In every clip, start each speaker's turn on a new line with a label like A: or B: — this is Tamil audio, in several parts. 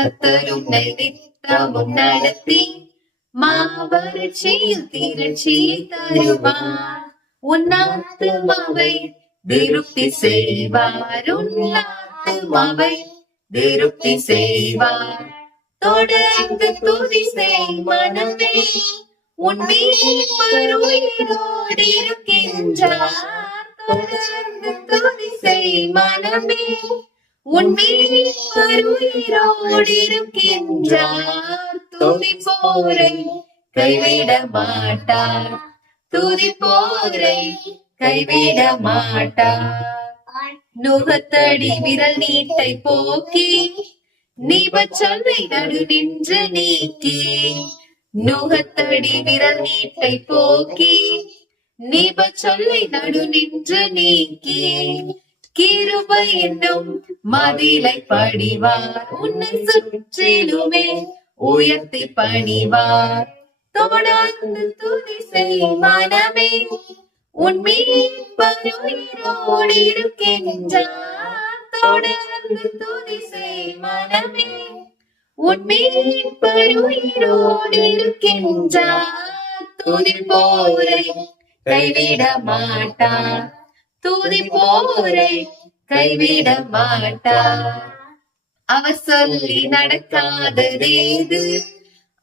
A: கத்தரும் நித்தமும் நடத்தி மாவறட்சியில் திரட்சியை தருவார். உன்னாத்துமாவை திருப்தி செய்வார். உன்னாத்துமாவை திருப்தி செய்வார். தொடர்ந்து துதி செய் மனமே. உன் மீட்பர் உயிரோடு இருக்கின்றார். தொடர்ந்து துதி செய் மனமே. உன் துதி போரை கைவிட மாட்டார். துதி போரை கைவிட மாட்டார். நுகத்தடி விரல் நீட்டை போக்கி நீபச்சொல்லை நடு நின்று நீக்கி நுகத்தடி விரல் நீட்டை போக்கி நீபச்சொல்லை நடு நின்று நீக்கி கிருபை என்னும் மதிலை படிவார். உன்னை சுற்றிலுமே உயர்த்தி பணிவார். தொடர்ந்து துதி செய் மனமே. உன் மீட்பர் இருக்கின்றார். தொடர்ந்து துதி செய் மனமே. உன் மீட்பர் இருக்கின்றார். துதி போரை கைவிட மாட்டார். துதி போரை கைவிட மாட்டார் அவர் சொல்லி நடக்காததேது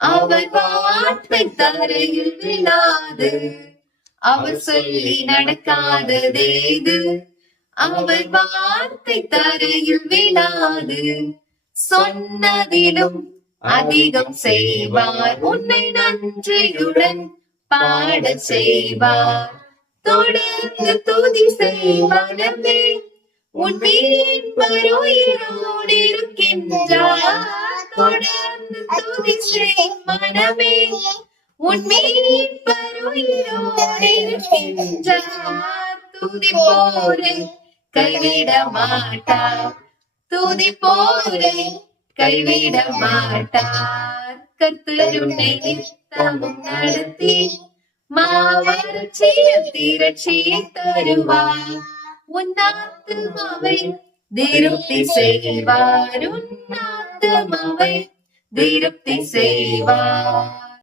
A: அவர் வார்த்தை தரையில் விழாது அவர் சொல்லி நடக்காததேது அவர் வார்த்தை தரையில் விழாது சொன்னதிலும் அதிகம் செய்வார். உன்னை நன்றியுடன் பாட செய்வார். தொடர்ந்து துதி செய்வானமே உன் மீட்பர் உயிரோடு இருக்கின்றார் தொடர்ந்து துதி செய் மனமே உன் மீட்பர் உயிரோடு இருக்கின்றார் துதி போரை கைவிட மாட்டார். துதி போரை கைவிட மாட்டார். கர்த்தருனை நித்தமும் நடத்தி மாவறட்சியில் திரட்சியை தருவார் உன் திருப்தி செய்வார் உன் ஆத்துமாவை திருப்தி செய்வார்